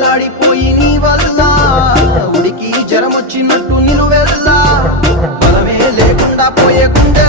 అల్లాడిపోయి నీ వల్ల ఉడికి జ్వరం వచ్చినట్టు నిలువెల్లా బలమే లేకుండా పోయే గుండె